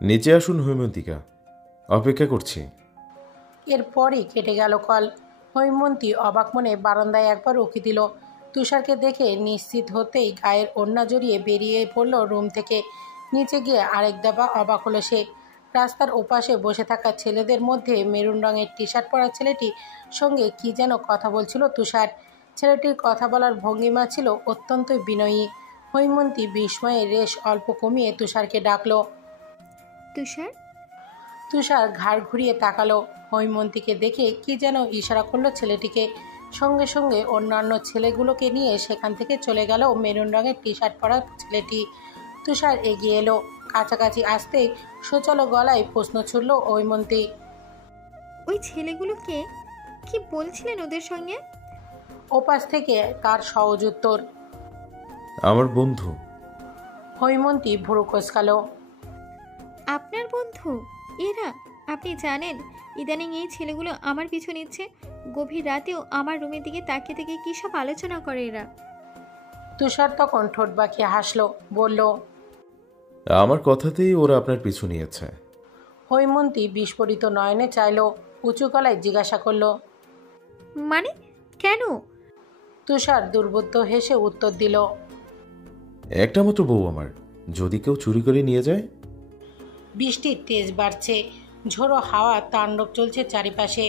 নিচে আসুন হৈমন্তিকা, অপেক্ষা করছি। এরপরই কেটে গেল কল। হৈমন্তী অবাক মনে বারান্দায় একবার উঁকি দিল। তুষারকে দেখে নিশ্চিত হতেই গায়ের ওড়না জড়িয়ে বেরিয়ে পড়ল রুম থেকে। নিচে গিয়ে আরেক দফা অবাক হলো সে। রাস্তার ওপাশে বসে থাকা ছেলেদের মধ্যে মেরুন রঙের টি শার্ট পরা ছেলেটির সঙ্গে কি যেন কথা বলছিল তুষার। ছেলেটির কথা বলার ভঙ্গিমা ছিল অত্যন্ত বিনয়ী। হৈমন্তী বিস্ময়ের রেশ অল্প কমিয়ে তুষারকে ডাকল। তুষার। তুষার ঘাড় ঘুরিয়ে তাকালো। হৈমন্তীকে দেখে কি যেন ইশারা করলো ছেলেটিকে। সঙ্গে সঙ্গে অন্যান্য ছেলেগুলোকে নিয়ে সেখান থেকে চলে গেল মেরুন রঙের টি শার্ট পরা ছেলেটি। তুষার এগিয়ে এলো। কাছাকাছি আসতেই সোচালো গলায় প্রশ্ন ছুড়ল হৈমন্তী। ওই ছেলেগুলোকে কি বলছিলেন ওদের সঙ্গে? ওপাশ থেকে তার সহজ উত্তর, আমার বন্ধু। হৈমন্তী ভুরু কোঁচকালো। আপনার বন্ধু এরা? আপনি জানেন ইদানিং এই ছেলেগুলো আমার পিছু নিচ্ছে। গভীর রাতেও আমার রুমের দিকে তাকিয়ে থেকে কী সব আলোচনা করে এরা। তুষার তখন ঠোঁট বাঁকিয়ে হাসলো, বলল, আমার কথাতেই ওরা আপনার পিছু নিয়েছে। হৈমন্তী বিস্ফোরিত নয়নে চাইল। উঁচু গলায় জিজ্ঞাসা করল, মানে কেন? তুষার দুর্বোধ্য হেসে উত্তর দিল, একটা মাত্র বউ আমার, যদি কেউ চুরি করে নিয়ে যায়। বৃষ্টির তেজ বাড়ছে। ঝোড়ো হাওয়া তাণ্ডব চলছে চারিপাশে।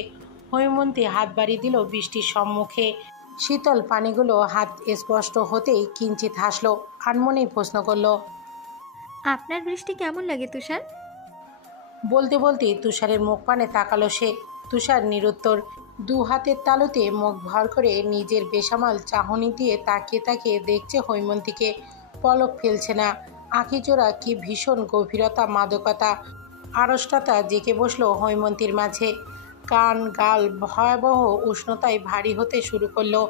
হৈমন্তী হাত বাড়িয়ে দিল বৃষ্টির সম্মুখে। শীতল পানিগুলো হাত স্পষ্ট হতেই কিঞ্চিত হাসলো। আনমনেই প্রশ্ন করল, আপনার বৃষ্টি কেমন লাগে তুষার? বলতে বলতে তুষারের মুখ পানে তাকালো সে। তুষার নিরুত্তর। দু হাতের তালুতে মুখ ভর করে নিজের বেসামাল চাহনি দিয়ে তাকিয়ে তাকিয়ে দেখছে হৈমন্তীকে। পলক ফেলছে না। আঁখিজোড়া কি ভীষণ গভীরতা, মাদকতা, আড়ষ্টতা জেঁকে বসলো হৈমন্তীর মাঝে। কান গাল ভয়াবহ উষ্ণতায় ভারী হতে শুরু করলো।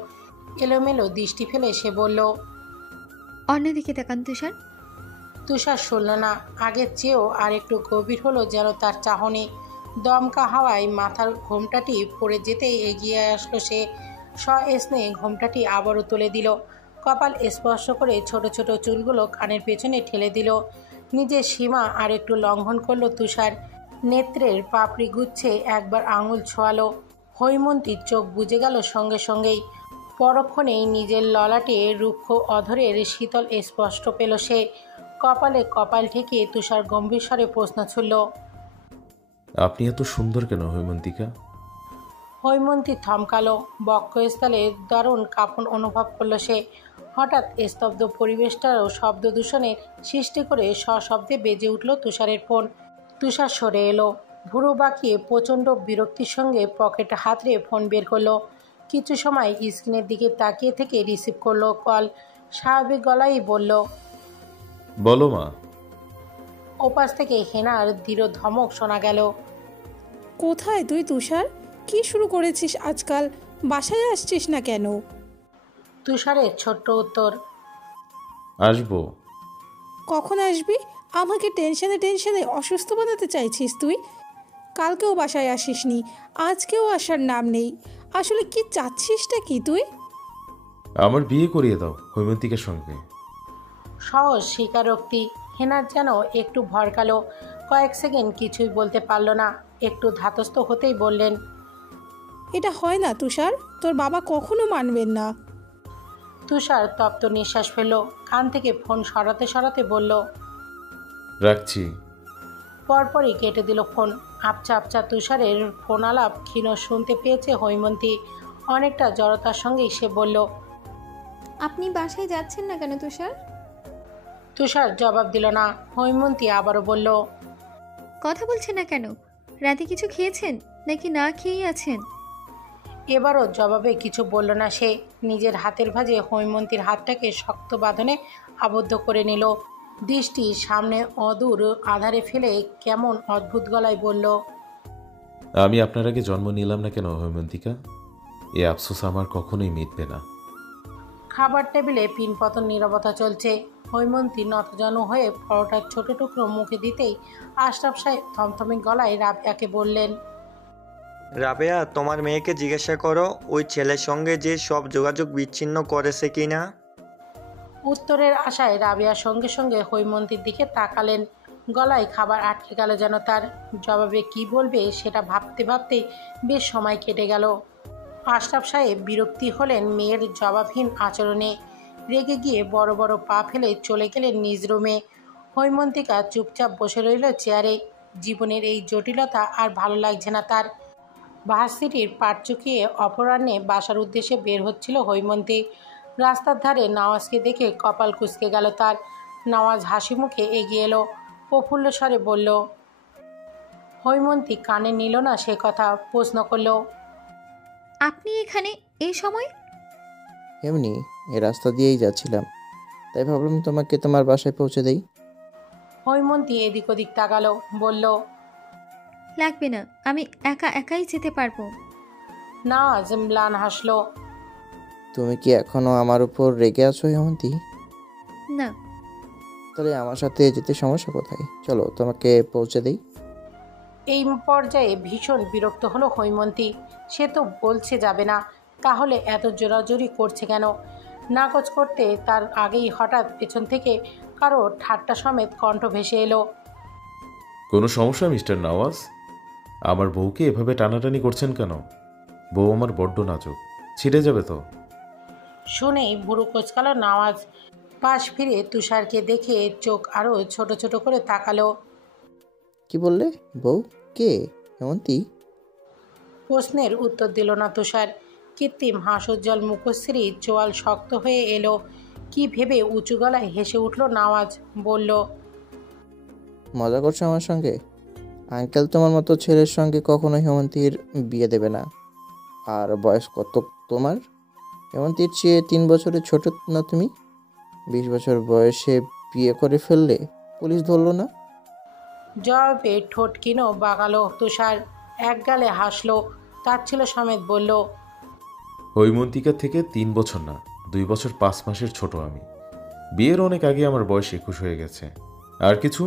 এলোমেলো দৃষ্টি ফেলে সে বলল, অন্যদিকে তাকান তুষার। তুষার শুনল না। আগের চেয়েও আর একটু গভীর হলো যেন তার চাহনি। দমকা হাওয়ায় মাথার ঘোমটাটি পড়ে যেতেই এগিয়ে আসলো সে। সস্নেহে ঘোমটাটি আবারও তুলে দিল। কপাল স্পর্শ করে ছোট ছোট চুলগুলো কানের পেছনে ঠেলে দিল। নিজের সীমা আর একটু লঙ্ঘন করলো তুষার। নেত্রের পাপড়ি গুচ্ছে একবার আঙুল ছোঁয়ালো। হৈমন্তীর চোখ বুজে গেল সঙ্গে সঙ্গেই। পরক্ষণেই নিজের ললাটে রুক্ষ অধরের শীতল স্পষ্ট পেল সে। কপালে কপাল ঠেকিয়ে তুষার গম্ভীর স্বরে প্রশ্ন ছুড়ল, আপনি এত সুন্দর কেন হৈমন্তিকা? হৈমন্তী থমকালো। বক্ষস্থলে দারুণ কাঁপন অনুভব করল সে। হঠাৎ স্তব্ধ পরিবেশটারও শব্দ দূষণের সৃষ্টি করে সশব্দে বেজে উঠল তুষারের ফোন। তুষার সরে এলো। ভুরু বাঁকিয়ে প্রচণ্ড বিরক্তির সঙ্গে পকেটে হাত রে ফোন বের করলো। কিছু সময় স্ক্রিনের দিকে তাকিয়ে থেকে রিসিভ করলো কল। স্বাভাবিক গলায় বলল, বলো মা। ওপাশ থেকে হেনার দৃঢ় ধমক শোনা গেল, কোথায় তুই তুষার? কি শুরু করেছিস আজকাল? বাসায় আসছিস না কেন? তুষারের ছোট্ট উত্তর, আসবো। কখন আসবি? আমাকে টেনশনে টেনশনে অসুস্থ বানাতে চাইছিস তুই? কালকেও বাসায় আসিসনি, আজকেও আসার নাম নেই। আসলে কি চাচ্ছিসটা কি তুই? আমার বিয়ে করিয়ে দাও হৈমন্তিকার সঙ্গে। সহজ স্বীকারোক্তি। হেনার যেন একটু ভরকালো। কয়েক সেকেন্ড কিছুই বলতে পারল না। একটু ধাতস্থ হতেই বললেন, এটা হয় না তুষার, তোর বাবা কখনো মানবেন না। তুষার তপ্ত নিঃশ্বাস ফেলল। কান থেকে ফোন সরাতে সরাতে বলল, রাখছি। পরপরই কেটে দিল ফোন। আপচা আপচা তুষারের ফোন আলাপ ক্ষীণ শুনতে পেয়েছে হৈমন্তী। অনেকটা জড়তার সঙ্গেই সে বলল, আপনি বাসায় যাচ্ছেন না কেন তুষার? তুষার জবাব দিল না। হৈমন্তী আবারও বলল, কথা বলছেন না কেন? রাতে কিছু খেয়েছেন নাকি না খেয়েই আছেন? এবারও জবাবে কিছু বলল না সে। নিজের হাতের ভাঁজে হৈমন্তীর হাতটাকে শক্ত বাঁধনে আবদ্ধ করে নিল। দৃষ্টি সামনে অদূর আধারে ফেলে কেমন অদ্ভুত গলায় বলল, আমি আপনার আগে জন্ম নিলাম না কেন হৈমন্তিকা? এ আফসোস আমার কখনোই মিটবে না। খাবার টেবিলে পিনপতন নীরবতা চলছে। হৈমন্তী নতজানু হয়ে পরোটার ছোট টুকরো মুখে দিতেই আশরাফ সাহেব থমথমে গলায় রাবেয়াকে বললেন, রাবেয়া, তোমার মেয়েকে জিজ্ঞাসা করো ওই ছেলের সঙ্গে যে সব যোগাযোগ বিচ্ছিন্ন করেছে কি না। উত্তরের আশায় রাবেয়ার সঙ্গে সঙ্গে হৈমন্তীর দিকে তাকালেন। গলায় খাবার আটকে গেল যেন তার। জবাবে কি বলবে সেটা ভাবতে ভাবতে বেশ সময় কেটে গেল। আশরাফ সাহেব বিরক্তি হলেন মেয়ের জবাবহীন আচরণে। রেগে গিয়ে বড় বড় পা ফেলে চলে গেলেন নিজ রুমে। হৈমন্তিকা চুপচাপ বসে রইল চেয়ারে। জীবনের এই জটিলতা আর ভালো লাগছে না তার। ভার্সিটির পাট চুকিয়ে অপরাহ্নে বাসার উদ্দেশ্যে বের হচ্ছিল হৈমন্তী। রাস্তার ধারে নওয়াজকে দেখে কপাল কুঁচকে গেল তার। নওয়াজ হাসি মুখে এগিয়ে এলো, প্রফুল্ল স্বরে বলল। হৈমন্তী কানে নিল না সে কথা, প্রশ্ন করল। আপনি এখানে এই সময়? এমনি এই রাস্তা দিয়েই যাচ্ছিলাম, তাই ভাবলাম তোমাকে তোমার বাসায় পৌঁছে দেই। হৈমন্তী এদিক ওদিক তাকালো, বলল। লাগবে না, আমি একাই যেতে পারবো। নওয়াজ ম্লান হাসলো। তুমি কি এখনো আমার উপর রেগে আছো হেমন্তী? না। তাহলে আমার সাথে যেতে সমস্যা কোথায়? চলো তোমাকে পৌঁছে দেই। এই পর্যায়ে ভীষণ বিরক্ত হলো হৈমন্তী। সে তো বলছে যাবে না, তাহলে এত জোরাজোরি করছে কেন? নাকচ করতে তার আগেই হঠাৎ পেছন থেকে কারো ঠাট্টা সমেত কণ্ঠ ভেসে এলো। কোনো সমস্যা মিস্টার নওয়াজ? আমার বউকে এভাবে টানাটানি করছেন কেন? বউ আমার বড্ড নাজুক, ছিঁড়ে যাবে তো। শুনেই ভুরু কোচকালো নওয়াজ। পাশ ফিরে তুষারকে দেখে চোখ আরও ছোট ছোট করে তাকালো। কি বললে? বউ কে হেমন্তী? প্রশ্নের উত্তর দিল না তুষার। কৃত্রিম হাসোজ্জ্বল মুখশ্রী চোয়াল শক্ত হয়ে এলো। কি ভেবে উঁচু গলায় হেসে উঠল নওয়াজ, বলল। মজা করছো আমার সঙ্গে? আঙ্কেল তোমার মতো ছেলের সঙ্গে কখনো হেমন্তীর বিয়ে দেবে না। আর বয়স কত তোমার? হেমন্তীর চেয়ে 3 বছরের ছোট না তুমি? 20 বছর বয়সে বিয়ে করে ফেললে, পুলিশ ধরলো না? জবাবে ঠোঁট কিনো বাগালো তুষার। এক গালে হাসলো, তাচ্ছিল সমেত বলল। হৈমন্তিকা থেকে 3 বছর না, 2 বছর 5 মাসের ছোট আমি। বিয়ের অনেক আগে আমার বয়স 21 হয়ে গেছে। আর কিছু?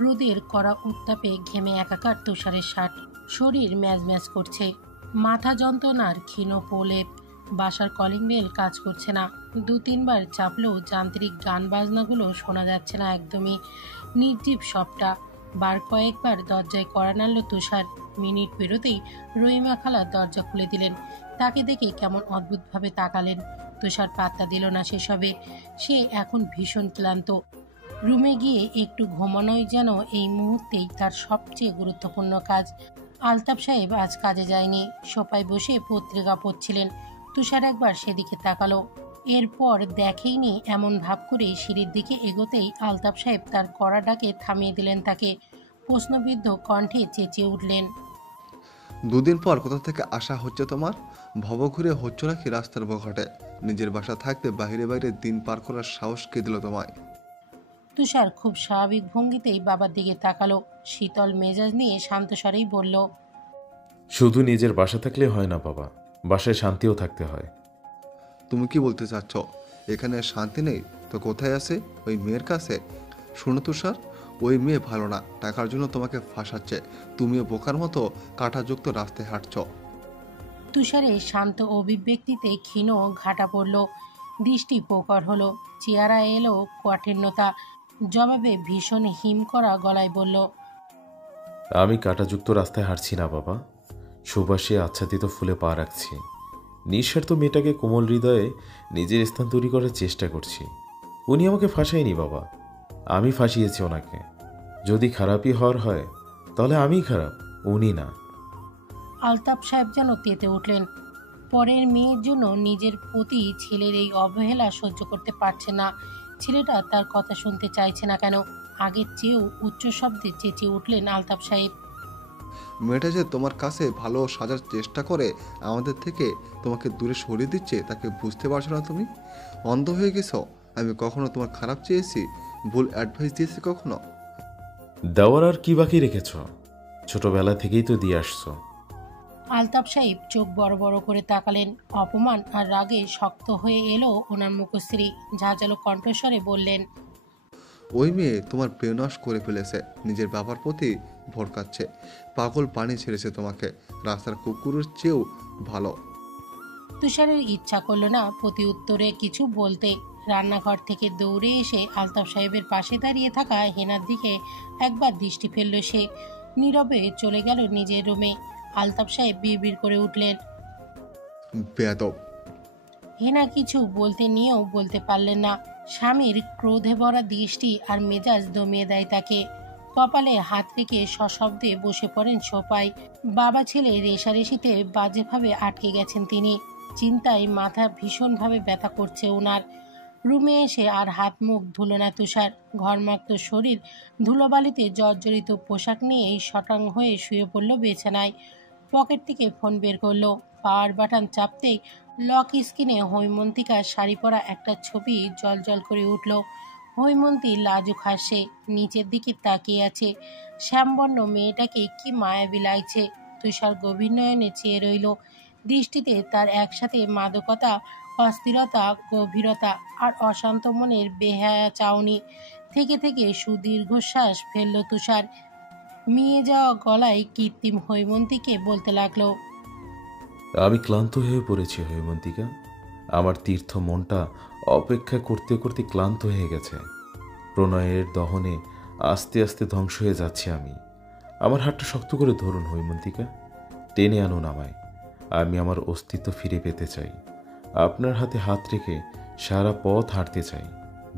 রোদের কড়া উত্তাপে ঘেমে একাকার তুষারের শার্ট। শরীর ম্যাজ ম্যাজ করছে। মাথা যন্ত্রণার ক্ষীণ প্রলেপ। বাসার কলিং বেল কাজ করছে না। 2-3 বার চাপলেও যান্ত্রিক গান বাজনাগুলো শোনা যাচ্ছে না একদমই। নির্জীব সবটা। বার কয়েকবার দরজায় কড়া নাড়ল তুষার। মিনিট পেরোতেই রহিমা খালা দরজা খুলে দিলেন। তাকে দেখে কেমন অদ্ভুতভাবে তাকালেন। তুষার পাত্তা দিল না সেসবে। সে এখন ভীষণ ক্লান্ত। রুমে গিয়ে একটু ঘুমানোই যেন এই মুহূর্তেই তার সবচেয়ে গুরুত্বপূর্ণ কাজ। আলতাফ সাহেব আজ কাজে যায়নি, সোফায় বসে পত্রিকা পড়ছিলেন। তুষার একবার সেদিকে তাকালো, এরপর দেখেইনি এমন ভাব করে সিঁড়ির দিকে এগোতেই আলতাফ সাহেব তার কড়া ডাকে থামিয়ে দিলেন তাকে। প্রশ্নবিদ্ধ কণ্ঠে চেঁচিয়ে উঠলেন। 2 দিন পর কোথা থেকে আসা হচ্ছে তোমার? ভবঘুরে হচ্ছ নাকি রাস্তার বঘাটে? নিজের বাসা থাকতে বাইরে বাইরে দিন পার করার সাহস কে দিল তোমায়? তুষার খুব স্বাভাবিক ভঙ্গিতেই বাবার দিকে তাকালো। শীতল মেজাজ নিয়ে শান্ত স্বরেই বলল। শুধু নিজের বাসা থাকলে হয় না বাবা, বাসায় শান্তিও থাকতে হয়। তুমি কি বলতে চাচ্ছ? এখানে শান্তি নেই তো কোথায় আছে? ওই মেয়ের কাছে। শোনো তুষার, ওই মেয়ে ভালো না, টাকার জন্য তোমাকে ফাঁসাচ্ছে। তুমিও বোকার মতো কাঁটাযুক্ত রাস্তায় হাঁটছ। তুষারের শান্ত অভিব্যক্তিতে ক্ষীণ ঘাটা পড়ল। দৃষ্টি প্রকর হলো, চেহারা এলো কাঠিন্যতা। জবাবে ভীষণ হিম করা গলায় বলল। আমি কাঁটাযুক্ত রাস্তায় হাঁটছি না বাবা, সুবাসে আচ্ছাদিত ফুলে পা রাখছি। নিঃস্বার্থ মেয়েটাকে কোমল হৃদয়ে নিজের স্থান তৈরি করার চেষ্টা করছি। উনি আমাকে ফাঁসায়নি বাবা, আমি ফাঁসিয়েছি ওনাকে। যদি খারাপই হওয়ার হয় তাহলে আমিই খারাপ, উনি না। আলতাফ সাহেব যেন তেতে উঠলেন। পরের মেয়ের জন্য নিজের প্রতি ছেলের এই অবহেলা সহ্য করতে পারছে না। ছেলেটা তার কথা শুনতে চাইছে না কেন? আগের চেয়েও উচ্চ শব্দে চেঁচিয়ে উঠলেন আলতাফ সাহেব। মেয়েটা যে তোমার কাছে ভালো সাজার চেষ্টা করে আমাদের থেকে তোমাকে দূরে সরিয়ে দিচ্ছে, তাকে বুঝতে পারছো না তুমি? অন্ধ হয়ে গেছো? আমি কখনো তোমার খারাপ চেয়েছি? ভুল অ্যাডভাইস দিয়েছি কখনো? দেওয়ার আর কি বাকি রেখেছ? ছোটবেলা থেকেই তো দিয়ে আসছো। আলতাফ সাহেব চোখ বড় বড় করে তাকালেন। অপমান আর রাগে শক্ত হয়ে এলো ওনার মুখশ্রী। ঝাঁঝালো কণ্ঠস্বরে বললেন। ওই মেয়ে তোমার বেনাশ করে ফেলেছে, নিজের বাবার প্রতি ভড়কাচ্ছে, পাগল পানি ছেড়েছে তোমাকে, রাস্তার কুকুরের চেয়েও ভালো। তুষারের ইচ্ছা করল না প্রতি উত্তরে কিছু বলতে। রান্নাঘর থেকে দৌড়ে এসে আলতাফ সাহেবের পাশে দাঁড়িয়ে থাকা হেনার দিকে একবার দৃষ্টি ফেলল সে। নীরবে চলে গেল নিজের রুমে। আলতাফ সাহেব বিড়বিড় করে উঠলেন। বেয়াদব! হেনা কিছু বলতে নিয়েও বলতে পারলেন না। স্বামীর ক্রোধে ভরা দৃষ্টি আর মেজাজ দমিয়ে দেয় তাকে। কপালে হাত রেখে সশব্দে বসে পড়েন সোফায়। বাবা ছেলে রেশারেশিতে বাজেভাবে আটকে গেছেন তিনি। চিন্তায় মাথা ভীষণভাবে ব্যথা করছে ওনার। রুমে এসে আর হাত মুখ ধুলো না তুষার। ঘরমাক্ত শরীর ধুলোবালিতে জর্জরিত পোশাক নিয়েই শটাং হয়ে শুয়ে পড়ল বিছানায়। পকেট থেকে ফোন বের করলো। পাওয়ার বাটন চাপতেই লক স্ক্রিনে হৈমন্তিকার শাড়ি পরা একটা ছবি জলজল করে উঠল। হৈমন্তী লাজুক হাসে, নিচের দিকে তাকিয়ে আছে। শ্যামবর্ণ মেয়েটাকে কি মায়াবী লাগছে। তুষার গভীর নয়নে চেয়ে রইল। দৃষ্টিতে তার একসাথে মাদকতা, অস্থিরতা, গভীরতা আর অশান্ত মনের বেহায়া চাউনি। থেকে থেকে সুদীর্ঘশ্বাস ফেলল তুষার। মিয়ে যাওয়া গলায় কৃত্রিম হৈমন্তীকে বলতে লাগলো, আমি ক্লান্ত হয়ে পড়েছি হৈমন্তিকা। আমার তীর্থ মনটা অপেক্ষা করতে করতে ক্লান্ত হয়ে গেছে। প্রণয়ের দহনে আস্তে আস্তে ধ্বংস হয়ে যাচ্ছি আমি। আমার হাতটা শক্ত করে ধরুন হৈমন্তিকা, টেনে আনুন আমায়। আমি আমার অস্তিত্ব ফিরে পেতে চাই। আপনার হাতে হাত রেখে সারা পথ হাঁটতে চাই,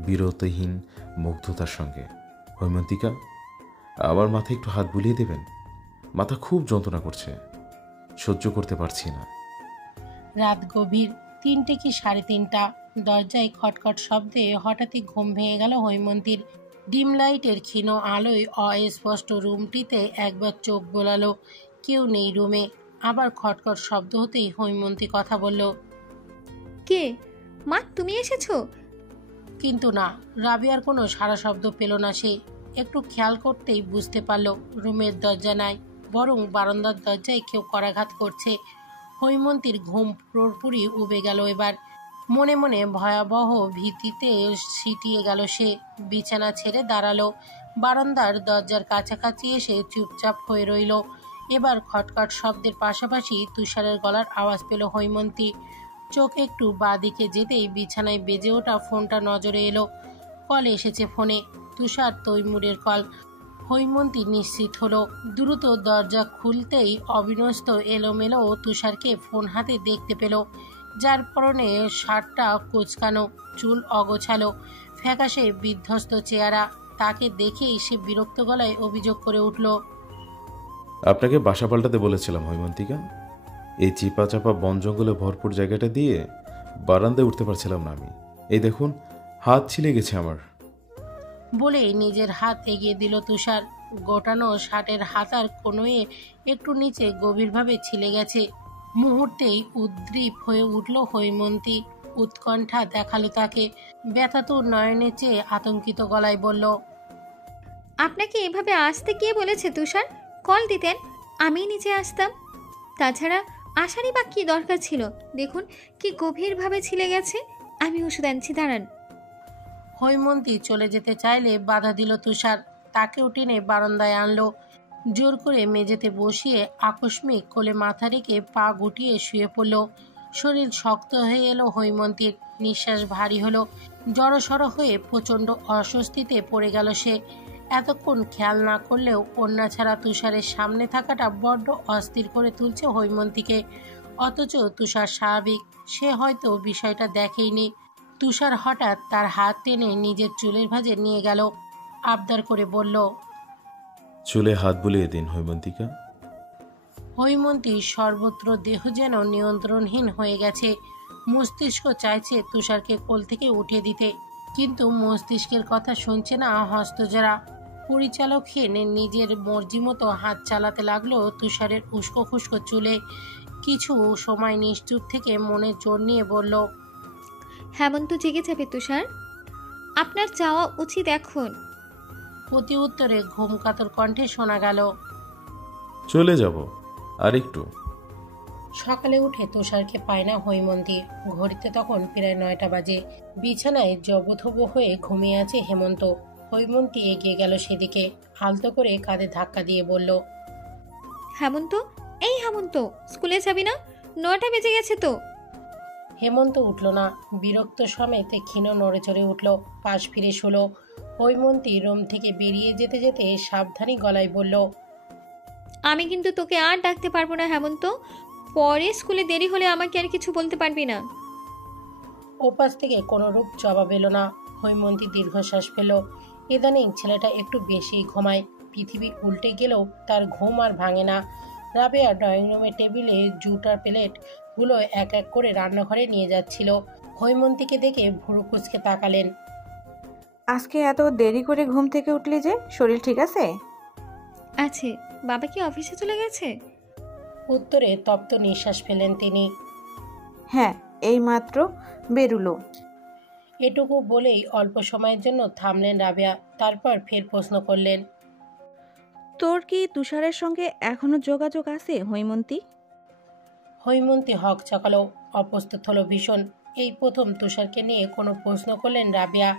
বিরতিহীন মুগ্ধতার সঙ্গে। হৈমন্তিকা, আমার মাথায় একটু হাত বুলিয়ে দেবেন? মাথা খুব যন্ত্রণা করছে, সহ্য করতে পারছি না। রাত গভীর, 3টে কি 3:30। দরজায় খটখট শব্দে হঠাৎই ঘুম ভেঙে গেল হৈমন্তীর। ডিম লাইটের ক্ষীণ আলোয় অস্পষ্ট রুমটিতে একবার চোখ বোলালো। কেউ নেই রুমে। আবার খটখট শব্দ হতেই হৈমন্তী কথা বলল, কে? মা, তুমি এসেছো? কিন্তু না, রাবিয়ার কোনো সারা শব্দ পেল না সে। একটু খেয়াল করতেই বুঝতে পারল রুমের দরজা নাই, বরং বারান্দার দরজায় কেউ করাঘাত করছে। হৈমন্তীর ঘুম পুরোপুরি উবে গেল এবার। মনে মনে ভয়াবহ ভীতিতে সিটিয়ে গেল সে। বিছানা ছেড়ে দাঁড়ালো। বারান্দার দরজার কাছাকাছি এসে চুপচাপ হয়ে রইল। এবার খটখট শব্দের পাশাপাশি তুষারের গলার আওয়াজ পেল হৈমন্তী। চোখ একটু বাঁদিকে যেতেই বিছানায় বেজে ওঠা ফোনটা নজরে এলো। কল এসেছে ফোনে, তুষার তৈমুরের কল। হৈমন্তী নিশ্চিত হলো। দ্রুত দরজা খুলতেই অবিন্যস্ত এলোমেলো তুষারকে ফোন হাতে দেখতে পেল, যার পরনে শার্টটা কোঁচকানো, চুল অগোছালো, ফ্যাকাশে বিধ্বস্ত চেহারা। তাকে দেখেই সে বিরক্ত গলায় অভিযোগ করে উঠল, আপনাকে বাসা পাল্টাতে বলেছিলাম হৈমন্তিকা। এই চিপা চাপা বন জঙ্গলে ভরপুর জায়গাটা দিয়ে বারান্দায় উঠতে পারছিলাম না আমি। এই দেখুন, হাত ছিলে গেছে আমার। বলে নিজের হাত এগিয়ে দিল তুষার। গোটানো শার্টের হাতার কোনোয়ে একটু নিচে গভীরভাবে ছিলে গেছে। মুহূর্তেই উদ্গ্রীব হয়ে উঠল হৈমন্তী। উৎকণ্ঠা দেখালো তাকে। ব্যথাতুর নয়নে চেয়ে আতঙ্কিত গলায় বলল, আপনাকে এভাবে আসতে কে বলেছে তুষার? কল দিতেন, আমি নিচে আসতাম। তাছাড়া আসারই বা কী দরকার ছিল? দেখুন কি গভীরভাবে ছিলে গেছে। আমি ওষুধ আনছি, দাঁড়ান। হৈমন্তী চলে যেতে চাইলে বাধা দিল তুষার। তাকেও টেনে বারান্দায় আনলো। জোর করে মেঝেতে বসিয়ে আকস্মিক কোলে মাথা রেখে পা গুটিয়ে শুয়ে পড়ল। শরীর শক্ত হয়ে এলো হৈমন্তীর। নিঃশ্বাস ভারী হলো। জড়সড় হয়ে প্রচণ্ড অস্বস্তিতে পড়ে গেল সে। এতক্ষণ খেয়াল না করলেও কন্যা ছাড়া তুষারের সামনে থাকাটা বড্ড অস্থির করে তুলছে হৈমন্তীকে। অথচ তুষার স্বাভাবিক, সে হয়তো বিষয়টা দেখেইনি। তুষার হঠাৎ তার হাত টেনে নিজের চুলের ভাঁজে নিয়ে গেল। আবদার করে বলল, চুলে হাত বুলিয়ে দিন হৈমন্তিকা। হৈমন্তী সর্বত্র দেহ যেন নিয়ন্ত্রণহীন হয়ে গেছে। মস্তিষ্ক চাইছে তুষারকে কোল থেকে উঠিয়ে দিতে, কিন্তু মস্তিষ্কের কথা শুনছে না হস্তজোড়া। পরিচালকহীন নিজের মর্জি মতো হাত চালাতে লাগলো তুষারের উস্কো খুস্কো চুলে। কিছু সময় নিশ্চুপ থেকে মনে জোর নিয়ে বলল, হেমন্ত জেগে যাবে তুষার, আপনার চাওয়া উচিত এখন। প্রতি উত্তরে ঘুমকাতর কণ্ঠে শোনা গেল, চলে যাব আর একটু। সকালে উঠে তুষারকে পায় না হৈমন্তী। ঘড়িতে তখন প্রায় 9টা বাজে। বিছানায় জবথব হয়ে ঘুমিয়ে আছে হেমন্ত। হৈমন্তী এগিয়ে গেল সেদিকে। আলতো করে কাঁধে ধাক্কা দিয়ে বলল, হেমন্ত, এই হেমন্ত, স্কুলে যাবি না? 9টা বেজে গেছে তো। হেমন্ত উঠল না, বিরক্ত সমেতে ক্ষীণ নড়ে চড়ে উঠল, পাশ ফিরে শুলো। হৈমন্তী রুম থেকে বেরিয়ে যেতে যেতে সাবধানী গলায় বলল, আমি কিন্তু তোকে আর ডাকতে পারবো না হেমন্ত। পরে স্কুলে দেরি হলে আমাকে আর কিছু বলতে পারবি না। ওপাশ থেকে কোনোরূপ জবাব এলো না। হৈমন্তী দীর্ঘশ্বাস ফেল। ইদানিং ছেলেটা একটু বেশি ঘুমায়। পৃথিবী উল্টে গেলেও তার ঘুম আর ভাঙে না। রাবেয়া ড্রয়িং রুমের টেবিলে জুটার প্লেটগুলো এক এক করে রান্নাঘরে নিয়ে যাচ্ছিল। হৈমন্তীকে দেখে ভুরু কুঁচকে তাকালেন। আজকে এত দেরি করে ঘুম থেকে উঠলি যে, শরীর ঠিক আছে? আছে। বাবা কি অফিসে চলে গেছে? উত্তরে তপ্ত নিঃশ্বাস ফেলেন তিনি। হ্যাঁ, এইমাত্র বেরুলো। এটুকু বলেই অল্প সময়ের জন্য থামলেন রাবেয়া, তারপর ফের প্রশ্ন করলেন, তোর কি তুষারের সঙ্গে এখনো যোগাযোগ আছে হৈমন্তী? হৈমন্তী হক চকালো, অপ্রস্তুত হলো ভীষণ। এই প্রথম তুষারকে নিয়ে কোনো প্রশ্ন করলেন রাবেয়া।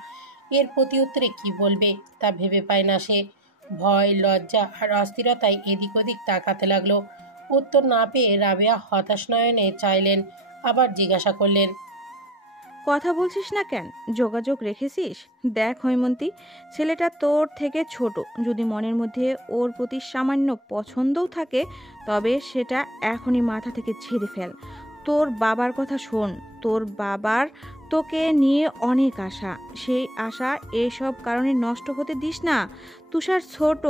এর প্রতি উত্তরে কী বলবে তা ভেবে পায় না সে। ভয়, লজ্জা আর অস্থিরতায় এদিক ওদিক তাকাতে লাগলো। উত্তর না পেয়ে রাবেয়া হতাশ নয়নে চাইলেন, আবার জিজ্ঞাসা করলেন, কথা বলছিস না কেন? যোগাযোগ রেখেছিস? দেখ হৈমন্তী, ছেলেটা তোর থেকে ছোট। যদি মনের মধ্যে ওর প্রতি সামান্য পছন্দও থাকে, তবে সেটা এখনই মাথা থেকে ঝেড়ে ফেল। তোর বাবার কথা শোন। তোর বাবার তোকে নিয়ে অনেক আশা। সেই আশা এইসব কারণে নষ্ট হতে দিস না। তুষার ছোট,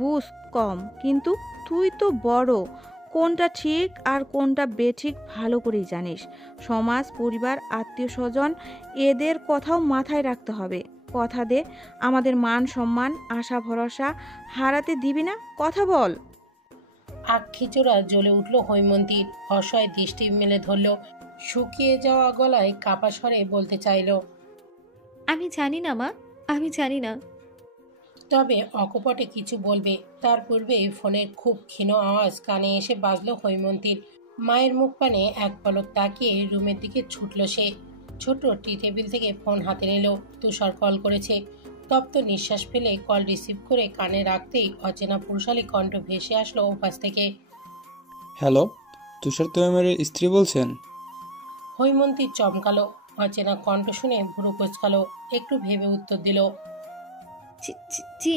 বুঝ কম, কিন্তু তুই তো বড়। কোনটা ঠিক আর কোনটা বেঠিক ভালো করেই জানিস। সমাজ, পরিবার, আত্মীয় স্বজন এদের কথাও মাথায় রাখতে হবে। কথা দে, আমাদের মান সম্মান, আশা ভরসা হারাতে দিবি না। কথা বল। আখিচোড়া জ্বলে উঠল হৈমন্তীর। অসহায় দৃষ্টি মেলে ধরল। শুকিয়ে যাওয়া গলায় কাপা স্বরে বলতে চাইল, আমি জানি না মা, আমি জানি না। তবে অকপটে কিছু বলবে তার পূর্বে ফোনের খুব ক্ষীণ আওয়াজ কানে এসে বাজল হৈমন্তীর। মায়ের মুখ পানে এক পলক তাকিয়ে রুমের দিকে ছুটল সে। ছোট টি টেবিল থেকে ফোন হাতে নিল। তুষার কল করেছে। তপ্ত নিঃশ্বাস ফেলে কল রিসিভ করে কানে রাখতেই অচেনা পুরুষালী কণ্ঠ ভেসে আসলো ওপাশ থেকে। হ্যালো, তুষার তৈমের স্ত্রী বলছেন? হৈমন্তী চমকালো। অচেনা কণ্ঠ শুনে ভুরু কোচকালো। একটু ভেবে উত্তর দিল, জি।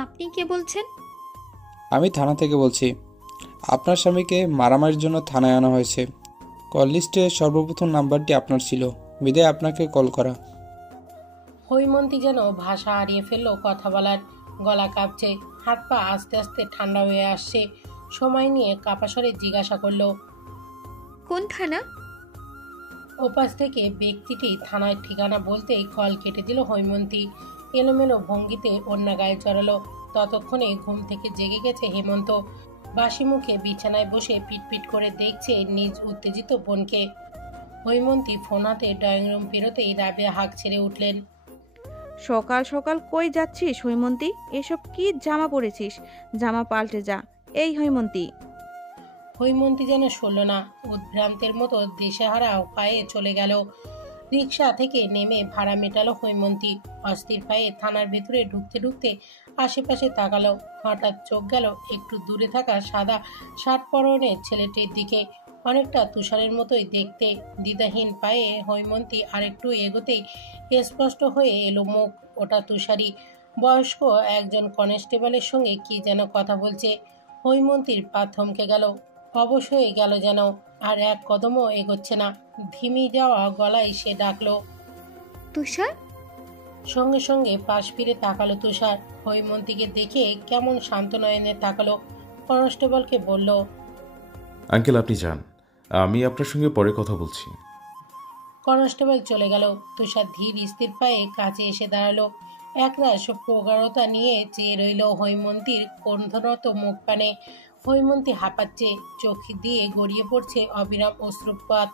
আপনি কে বলছেন? আমি থানা থেকে বলছি। আপনার স্বামীকে মারামারির জন্য থানায় আনা হয়েছে। কল লিস্টে সর্বপ্রথম নাম্বারটি আপনার ছিল, বিদায় আপনাকে কল করা। হৈমন্তী যেন ভাষা হারিয়ে ফেললো কথা বলার। গলা কাঁপছে, হাত পা আস্তে আস্তে ঠান্ডা হয়ে আসছে। সময় নিয়ে কাপা স্বরে জিজ্ঞাসা করলো, কোন থানা? ওপাশ থেকে ব্যক্তিটি থানার ঠিকানা বলতেই কল কেটে দিল হৈমন্তী। এলোমেলো ভঙ্গিতে অন্য গায়ে জড়ালো। ততক্ষণে ঘুম থেকে জেগে গেছে হেমন্ত। বাসি মুখে বিছানায় বসে পিটপিট করে দেখছে নিজ উত্তেজিত বোনকে। হৈমন্তী ফোন হাতে ড্রয়িং রুম পেরোতেই রাবেয়া হাঁক ছেড়ে উঠলেন, সকাল সকাল কই যাচ্ছিস হৈমন্তী? এসব কি জামা পরেছিস? জামা পাল্টে যা। এই হৈমন্তী। হৈমন্তী যেন শুনল না। উদ্ভ্রান্তের মতো দিশেহারা পায়ে চলে গেল। রিকশা থেকে নেমে ভাড়া মেটালো হৈমন্তী। অস্থির পায়ে থানার ভেতরে ঢুকতে ঢুকতে আশেপাশে তাকালো। হঠাৎ চোখ গেল একটু দূরে থাকা সাদা শার্ট পরনের ছেলেটির দিকে। অনেকটা তুষারের মতোই দেখতে। দ্বিধাহীন পায়ে হৈমন্তী আরেকটু এগোতেই স্পষ্ট হয়ে এলো মুখ। ওটা তুষারই। বয়স্ক একজন কনস্টেবলের সঙ্গে কি যেন কথা বলছে। হৈমন্তীর পা থমকে গেল, অবশ হয়ে গেল যেন। আর এক কদমও এগোচ্ছে না। ধিমি যাওয়া গলায় সে ডাকলো, তুষার। সঙ্গে সঙ্গে পাশ ফিরে তাকালো তুষার। হৈমন্তীকে দেখে কেমন শান্ত নয়নে তাকালো। কনস্টেবলকে বলল, আঙ্কেল আপনি যান, আমি আপনার সঙ্গে পরে কথা বলছি। কনস্টেবল চলে গেল। তুষার ধীর স্থির পায়ে কাছে এসে দাঁড়ালো। একরাশ প্রগাঢ়তা নিয়ে চেয়ে রইল হৈমন্তীর কণ্ঠরত মুখ পানে। হৈমন্তী হাঁপাচ্ছে, চোখ দিয়ে গড়িয়ে পড়ছে অবিরাম অশ্রুপাত।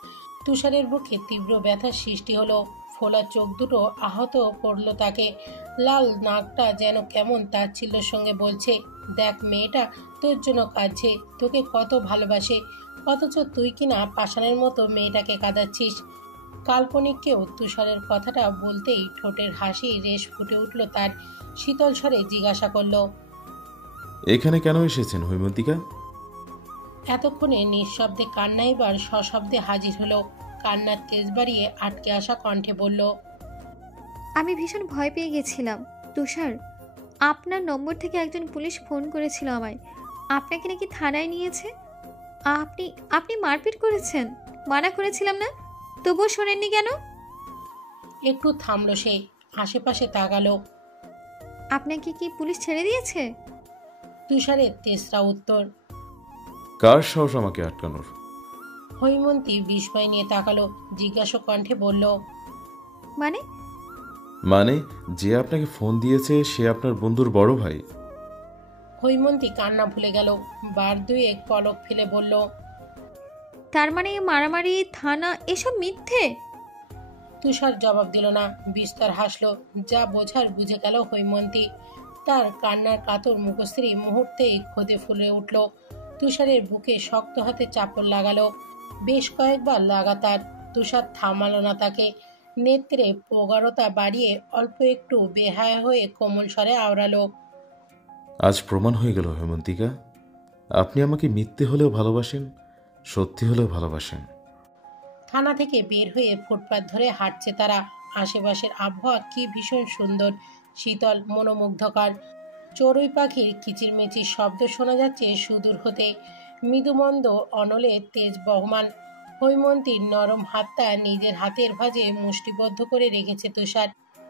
তুষারের বুকে তীব্র ব্যথার সৃষ্টি হলো। ফোলা চোখ দুটো আহত করল তাকে। লাল নাকটা যেন কেমন তাচ্ছিল্যের সঙ্গে বলছে, দেখ মেয়েটা তোর জন্য কাঁদছে, তোকে কত ভালোবাসে, অথচ তুই কিনা পাষাণের মতো মেয়েটাকে কাঁদাচ্ছিস। কাল্পনিককেও তুষারের কথাটা বলতেই ঠোঁটের হাসি রেশ ফুটে উঠল তার। শীতল স্বরে জিজ্ঞাসা করল, এখানে কেন এসেছেন হৈমন্তিকা? এতক্ষণে নিঃশব্দে কান্না এবার সশব্দে হাজির হলো। কান্নার তেজ বাড়িয়ে আটকে আসা কণ্ঠে বলল, আমি ভীষণ ভয় পেয়ে গেছিলাম তুষার। আপনার নম্বর থেকে একজন পুলিশ ফোন করেছিল আমায়, আপনাকে নাকি থানায় নিয়েছে। আপনি আপনি মারপিট করেছেন, মানা করেছিলাম না, তবুও শোনেননি কেন? একটু থামলো সে, আশেপাশে তাকালো। আপনাকে কি পুলিশ ছেড়ে দিয়েছে? তুষারের তেসরা উত্তর। কার সাহস আমাকে আটকানোর? হৈমন্তী বিস্ময় নিয়ে তাকালো, জিজ্ঞাসা কণ্ঠে বলল, মানে? মানে যে আপনাকে ফোন দিয়েছে সে আপনার বন্ধুর বড় ভাই। হৈমন্তী কান্না ভুলে গেল, বার দুয়েক পলক ফেলে বলল, তার মানে মারামারি, থানা এসব মিথ্যে? তুষার জবাব দিল না, বিস্তর হাসলো। যা বোঝার বুঝে গেল হৈমন্তী। তার কান্নার কাতর মুখশ্রী মুহূর্তেই খোদে ফুলে উঠল। তুষারের বুকে শক্ত হাতে চাপড় লাগালো, বেশ কয়েকবার লাগাতার। তুষার থামালো না তাকে, নেত্রে প্রগাঢ়তা বাড়িয়ে অল্প একটু বেহায়া হয়ে কোমল স্বরে আওড়ালো, আজ প্রমাণ হয়ে গেল হেমন্তিকা, আপনি আমাকে মিথ্যে হলেও ভালোবাসেন, সত্যি হলেও ভালোবাসেন। থানা থেকে বের হয়ে ফুটপাত ধরে হাঁটছে তারা। আশেপাশের আবহাওয়া কি ভীষণ সুন্দর, শীতল, মনোমুগ্ধকর। চড়ুই পাখির কিচিরমিচির শব্দ শোনা যাচ্ছে সুদূর হতে। মৃদুমন্দ অনলে তেজ বহমান। হৈমন্তীর নরম হাতটা নিজের হাতের ভাঁজে মুষ্টিবদ্ধ করে রেখেছে তুষার।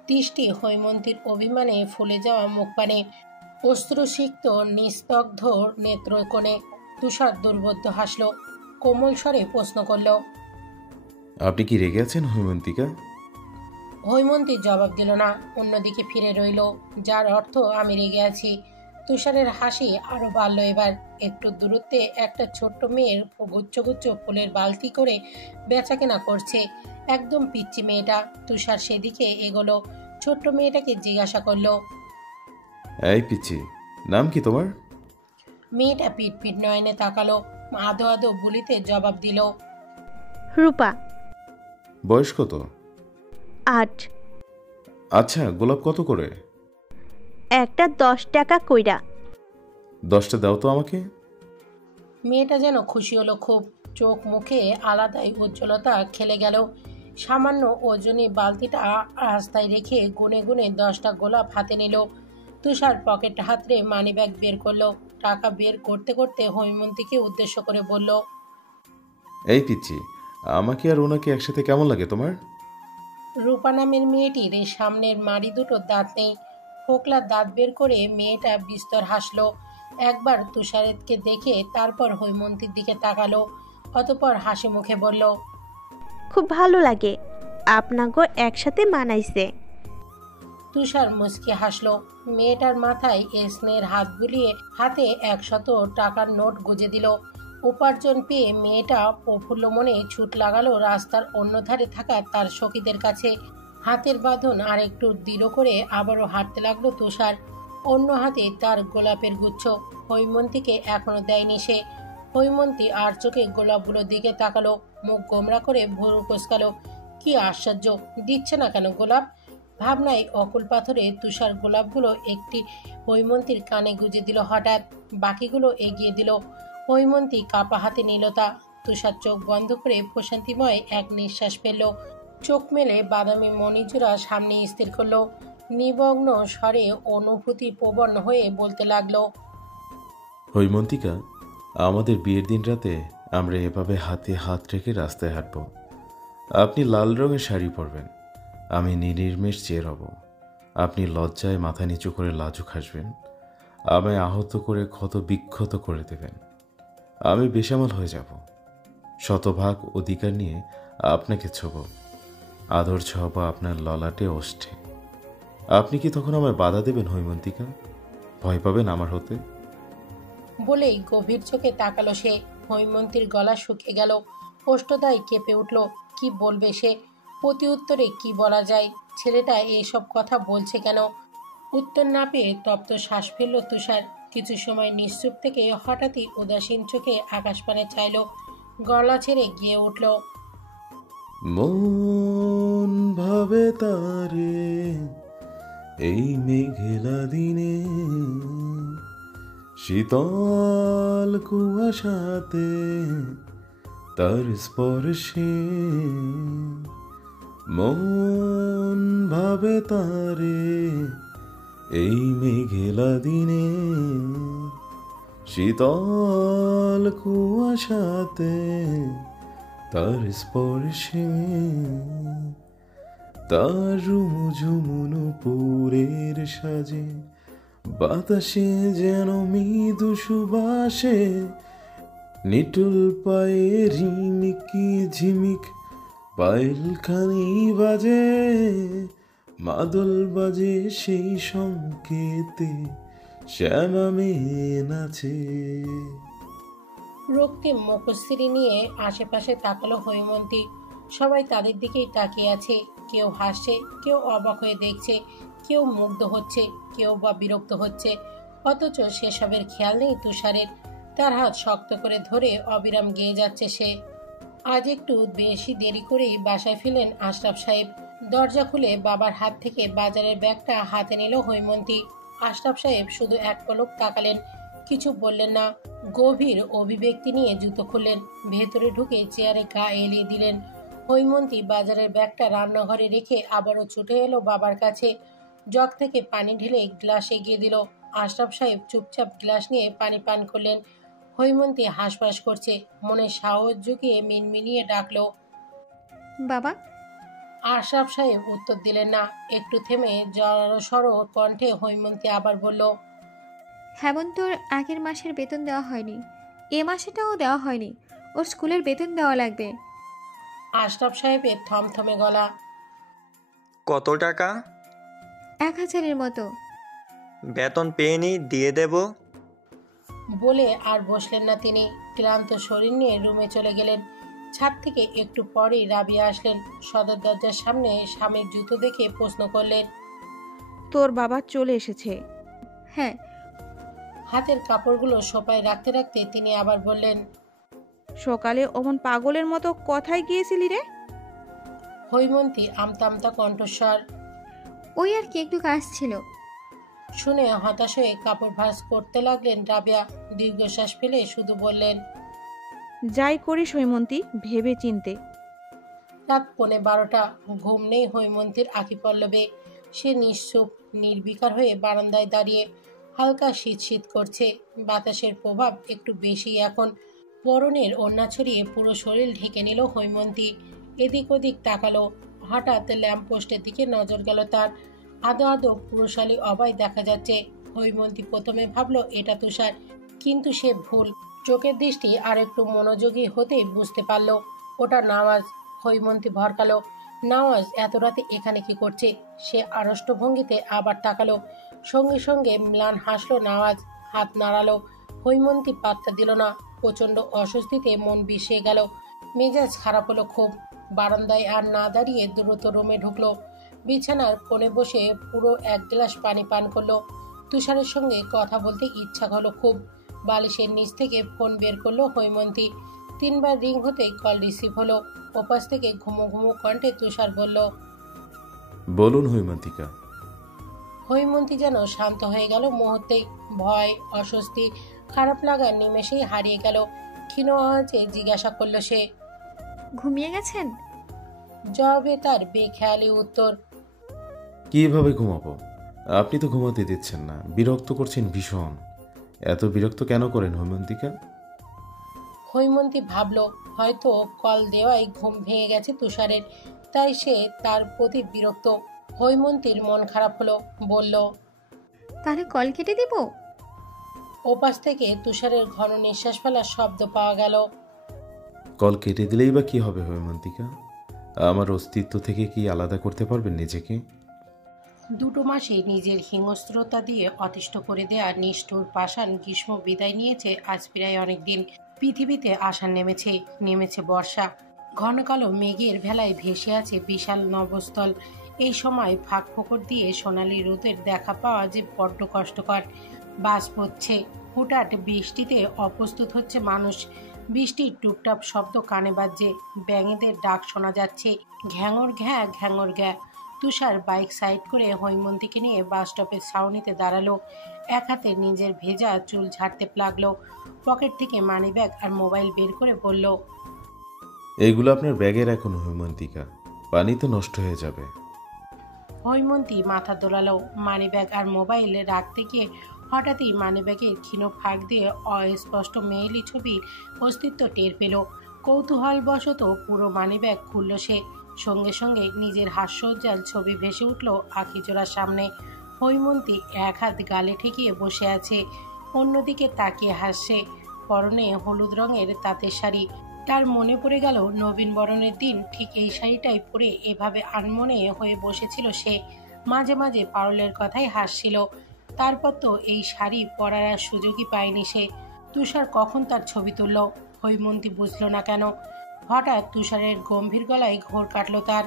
দৃষ্টি হৈমন্তীর অভিমানে ফুলে যাওয়া মুখপানে, অশ্রুসিক্ত নিস্তব্ধ নেত্রকোণে। তুষার দুর্বোধ্য হাসল, কোমল স্বরে প্রশ্ন করল, আপনি কি রেগে আছেন হৈমন্তিকা? হৈমন্তী জবাব দিল না, অন্যদিকে ফিরে রইল, যার অর্থ আমি রেগে আছি। তুষারের হাসি আরো বাড়ল এবার। একটু দূরত্বে একটা ছোট্ট মেয়ের গুচ্ছ গুচ্ছ ফুলের বালতি করে বেচাকেনা করছে, একদম পিচ্চি মেয়েটা। তুষার সেদিকে এগোলো, ছোট্ট মেয়েটাকে জিজ্ঞাসা করলো, এই পিচ্ছি, নাম কি তোমার? মেয়েটা পিট পিট নয়নে তাকালো, আদো আদো বুলিতে জবাব দিল, রূপা। বয়স কত? 8। আচ্ছা, গোলাপ কত করে? একটা 10 টাকা কইরা। 10টা দাও তো আমাকে। মেয়েটা যেন খুশি হলো খুব, চোখ মুখে আলাদাই উজ্জ্বলতা খেলে গেল। সামান্য ওজনী বালতিটা রাস্তায় রেখে গুনে গুনে 10টা গোলাপ হাতে নিল। তুষার পকেট হাতড়ে মানিব্যাগ বের করলো, টাকা বের করতে করতে হৈমন্তীকে উদ্দেশ্য করে বলল, এই পিচ্ছি, আমাকে আর ওনাকে একসাথে কেমন লাগে তোমার? রূপা নামের মেয়েটির এই সামনের মাড়ি দুটো দাঁত নেই। ফোকলা দাঁত বের করে মেয়েটা বিস্তর হাসলো। একবার তুষারকে দেখে তারপর হৈমন্তীর দিকে তাকালো, অতঃপর হাসি মুখে বলল, খুব ভালো লাগে, আপনাগো একসাথে মানাইছে। তুষার মুচকি হাসলো। মেয়েটার মাথায় স্নেহের হাত বুলিয়ে হাতে 100 টাকার নোট গুজে দিল। উপার্জন পেয়ে মেয়েটা প্রফুল্ল মনে ছুট লাগালো রাস্তার অন্য ধারে থাকা তার সখীদের কাছে। হাতের বাঁধন আর একটু দৃঢ় করে আবারও হাঁটতে লাগলো তুষার, অন্য হাতে তার গোলাপের গুচ্ছ। হৈমন্তীকে এখনো দেয়নি সে। হৈমন্তী আর চোখে গোলাপগুলোর দিকে তাকালো, মুখ গোমরা করে ভুরু কুঁচকালো। কি আশ্চর্য, দিচ্ছে না কেন গোলাপ? ভাবনায় অকুল পাথরে তুষার গোলাপগুলো একটি হৈমন্তীর কানে গুজে দিল হঠাৎ, বাকিগুলো এগিয়ে দিল। হৈমন্তী কাপা হাতে নিল তা। তুষার চোখ বন্ধ করে প্রশান্তিময় এক নিঃশ্বাস ফেলল, চোখ মেলে বাদামি মণিজোড়া সামনে স্থির করলো। নিমগ্ন স্বরে অনুভূতি প্রবণ হয়ে বলতে লাগলো, হৈমন্তিকা, আমাদের বিয়ের দিন রাতে আমরা এভাবে হাতে হাত রেখে রাস্তায় হাঁটব। আপনি লাল রঙের শাড়ি পরবেন, আমি নির্নিমেষ চেয়ে রব। আপনি লজ্জায় মাথা নিচু করে লাজুক হাসবেন, আমায় আহত করে ক্ষত বিক্ষত করে দেবেন। আমি বেসামাল হয়ে যাব, শতভাগ অধিকার নিয়ে আপনাকে ছোব, আদর ছোঁব আপনার ললাটে ওষ্ঠে। আপনি কি তখন আমায় বাধা দেবেন হৈমন্তিকা? ভয় পাবেন আমার হতে? বলেই গভীর চোখে তাকালো সে। হৈমন্তীর গলা শুকিয়ে গেল, ওষ্ঠদায় কেঁপে উঠল। কি বলবে সে? প্রতি উত্তরে কি বলা যায়? ছেলেটা এইসব কথা বলছে কেন? উত্তর না পেয়ে তপ্ত শ্বাস ফেলল তুষার। কিছু সময় নিশ্চুপ থেকে হঠাৎই উদাসীন চোখে আকাশপানে চাইল, গলা ছেড়ে গিয়ে উঠল, মন ভাবে তারে এই মেঘেলা দিনে, শীতল কুয়াশাতে তার স্পর্শে মন ভাবে তারে এই মেঘেলা দিনে শীতল কুয়াশাতে তার স্পর্শে তার ঝুমুনুপুরের সাজে বাতাসে যেন মৃদু সুবাসে নিটুল পায়ে ঝিমিকি ঝিমিক পায়েলখানি বাজে মাদল বাজে সেই সংকেতে শ্যামা মেয়ে নাচে। রক্তিম মুখশ্রী নিয়ে আশেপাশে তাকালো হৈমন্তী। সবাই তাদের দিকেই তাকিয়ে আছে। কেউ হাসছে, কেউ অবাক হয়ে দেখছে, কেউ মুগ্ধ হচ্ছে, কেউ বা বিরক্ত হচ্ছে। অথচ সেসবের খেয়াল নেই তুষারের। তার হাত শক্ত করে ধরে অবিরাম গেয়ে যাচ্ছে সে। আজ একটু বেশি দেরি করেই বাসায় ফিরলেন আশরাফ সাহেব। দরজা খুলে বাবার হাত থেকে বাজারের ব্যাগটা হাতে নিল হৈমন্তী। আশরাফ সাহেব শুধু এক পলক তাকালেন, কিছু বললেন না। গভীর অভিব্যক্তি নিয়ে জুতো খুললেন, ভেতরে ঢুকে চেয়ারে গা এলিয়ে দিলেন। হৈমন্তী বাজারের ব্যাগটা রান্নাঘরে রেখে আবারও ছুটে এলো বাবার কাছে। জগ থেকে পানি ঢেলে গ্লাস এগিয়ে দিল। আশরাফ সাহেব চুপচাপ গ্লাস নিয়ে পানি পান করলেন। হৈমন্তী হাঁসফাঁস করছে, মনে সাহস জুগিয়ে মিনমিনিয়ে ডাকলো, বাবা। আশরাফ সাহেব উত্তর দিলেন না। একটু থেমে জড়সড় কণ্ঠে হৈমন্তী আবার বলল, হেমন্তর আগের মাসের বেতন দেওয়া হয়নি, এ মাসেটাও দেওয়া হয়নি, ওর স্কুলের বেতন দেওয়া লাগবে। আশরাফ সাহেবের থমথমে গলা। কত টাকা? 1000-এর মতো। বেতন পেয়ে দিয়ে দেব। বলে আর বসলেন না তিনি। ক্লান্ত শরীর নিয়ে রুমে চলে গেলেন। ছাদ থেকে একটু পরেই রাবিয়া আসলেন। সদর দরজার সামনে স্বামীর জুতো দেখে প্রশ্ন করলেন, তোর বাবা চলে এসেছে? হ্যাঁ। হাতের কাপড়গুলো সোফায় রাখতে রাখতে তিনি আবার বললেন, সকালে অমন পাগলের মতো কথায় গিয়েছিলি রে? হৈমন্তী আমতা আমতা কণ্ঠস্বর। ওই আর কি একটু কাজ ছিল। শুনে হতাশ হয়ে কাপড় ভাঁজ করতে লাগলেন রাবিয়া। দীর্ঘশ্বাস ফেলে শুধু বললেন, যাই করিস হৈমন্তী ভেবে চিনতে। রাত 11:15। ঘুম নেই হৈমন্তীর আঁখি পল্লবে। সে নিশ্চুপ নির্বিকার হয়ে বারান্দায় দাঁড়িয়ে। হালকা শীত শীত করছে। বাতাসের প্রভাব একটু বেশি এখন। পরনের ওড়না ছড়িয়ে পুরো শরীর ঢেকে নিল হৈমন্তী। এদিক ওদিক তাকালো। হঠাৎ ল্যাম্পপোস্টের দিকে নজর গেল তার। আদো আদো পুরুষালী অবাই দেখা যাচ্ছে। হৈমন্তী প্রথমে ভাবল এটা তুষার, কিন্তু সে ভুল। চোখের দৃষ্টি আর একটু মনোযোগী হতেই বুঝতে পারল ওটা নওয়াজ। হৈমন্তী ভরকালো, নওয়াজ এত রাতে এখানে কি করছে? সে আড়ষ্ট ভঙ্গিতে আবার তাকালো। সঙ্গে সঙ্গে ম্লান হাসলো নওয়াজ, হাত নাড়ালো। হৈমন্তী পাত্তা দিল না। প্রচণ্ড অস্বস্তিতে মন বিষিয়ে গেল। মেজাজ খারাপ হলো খুব। বারান্দায় আর না দাঁড়িয়ে দ্রুত রুমে ঢুকলো। বিছানার কোণে বসে পুরো 1 গ্লাস পানি পান করলো। তুষারের সঙ্গে কথা বলতে ইচ্ছা হলো খুব। বালিশের নিচ থেকে ফোন বের করলো হৈমন্তী। 3 বার রিং হতেই কল রিসিভ হলো। ওপাশ থেকে ঘুমো ঘুমো কণ্ঠে তুষার বলল, বলুন হৈমন্তিকা। হৈমন্তী যেন শান্ত হয়ে গেল মুহূর্তেই। ভয়, অস্বস্তি, খারাপ লাগা নিমেষেই হারিয়ে গেল। ক্ষীণ আওয়াজে জিজ্ঞাসা করলো সে, ঘুমিয়ে গেছেন? জবাবে তার বেখেয়ালি উত্তর, কিভাবে ঘুমাবো? আপনি তো ঘুমাতে দিচ্ছেন না, বিরক্ত করছেন ভীষণ। এত বিরক্ত কেন করেন হৈমন্তিকা? হৈমন্তী ভাবল হয়তো কল দেওয়াই ঘুম ভেঙে গেছে তুষারের, তাই সে তার প্রতি বিরক্ত। হৈমন্তীর মন খারাপ হলো, বলল, তাহলে কল কেটে দিব? ওপাশ থেকে তুষারের ঘন নিঃশ্বাস ফেলার শব্দ পাওয়া গেল। কল কেটে দিলেই বা কি হবে হৈমন্তিকা? আমার অস্তিত্ব থেকে কি আলাদা করতে পারবেন নিজেকে? 2 মাসে নিজের হিংস্রতা দিয়ে অতিষ্ঠ করে দেয়া নিষ্ঠুর পাষাণ গ্রীষ্ম বিদায় নিয়েছে আজ প্রায় অনেকদিন। পৃথিবীতে আশা নেমেছে বর্ষা। ঘন কালো মেঘের ভেলায় ভেসে আছে বিশাল নভস্থল। এই সময় ফাঁক ফোকর দিয়ে সোনালি রোদের দেখা পাওয়া যে বড্ড কষ্টকর। বাস পড়ছে, হুটহাট বৃষ্টিতে অপ্রস্তুত হচ্ছে মানুষ। বৃষ্টির টুপটাপ শব্দ কানে বাজছে, ব্যাঙেদের ডাক শোনা যাচ্ছে, ঘ্যাঙর ঘ্যা ঘ্যাঙর ঘ্যা। তুষার বাইক সাইড করে হৈমন্তীকে নিয়ে বাস স্টপের ছাউনিতে দাঁড়ালো। এক হাতে নিজের ভেজা চুল ঝাড়তে লাগলো। পকেট থেকে মানিব্যাগ আর মোবাইল বের করে বলল, এইগুলো আপনার ব্যাগে রাখুন হৈমন্তিকা, পানি তো নষ্ট হয়ে যাবে। হৈমন্তী মাথা দোলালো। মানিব্যাগ আর মোবাইল রাখতে গিয়ে হঠাৎই মানিব্যাগের ক্ষীণ ফাঁক দিয়ে অস্পষ্ট মেয়েলি ছবির অস্তিত্ব টের পেল। কৌতূহলবশত পুরো মানিব্যাগ খুলল সে। সঙ্গে সঙ্গে নিজের হাস্যোজ্জ্বল ছবি ভেসে উঠল আখিজোড়ার সামনে। হৈমন্তী এক হাত গালে ঠেকিয়ে বসে আছে, অন্যদিকে তাকিয়ে হাসছে। পরনে হলুদ রঙের তাঁতের শাড়ি। তার মনে পড়ে গেল নবীন বরণের দিন ঠিক এই শাড়িটাই পরে এভাবে আনমনে হয়ে বসেছিল সে। মাঝে মাঝে পারুলের কথাই হাসছিল। তারপর তো এই শাড়ি পরার আর সুযোগই পায়নি সে। তুষার কখন তার ছবি তুলল হৈমন্তী বুঝল না কেন। হঠাৎ তুষারের গম্ভীর গলায় ঘোর কাটল তার।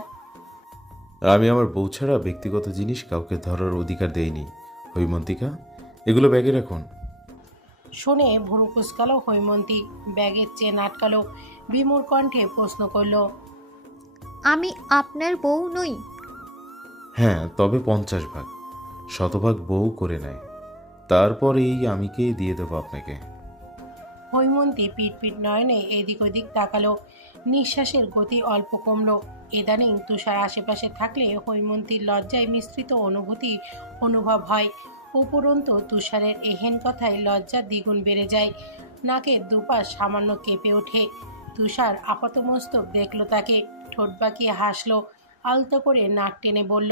আমি আমার বউ ছাড়া ব্যক্তিগত জিনিস কাউকে ধরার অধিকার দেইনি হৈমন্তিকা, এগুলো ব্যাগে রাখুন। শুনে ভুরু কুচকালো হৈমন্তী, ব্যাগের চেন আটকালো। বিমূর কণ্ঠে প্রশ্ন করল, আমি আপনার বউ নই? হ্যাঁ, তবে 50 ভাগ, শতভাগ বউ করে নেয়, তারপর এই আমিকেই দিয়ে দেবো আপনাকে। হৈমন্তী পিটপিট নয়নে এদিক ওদিক তাকালো। নিঃশ্বাসের গতি অল্প কমল। ইদানিং তুষার আশেপাশে থাকলে হৈমন্তীর লজ্জায় মিশ্রিত অনুভূতি অনুভব হয়। উপরন্তু তুষারের এহেন কথায় লজ্জা দ্বিগুণ বেড়ে যায়। নাকের দুপাশ সামান্য কেঁপে ওঠে। তুষার আপাতমস্তক দেখল তাকে, ঠোঁট বাঁকিয়ে হাসল, আলতো করে নাক টেনে বলল,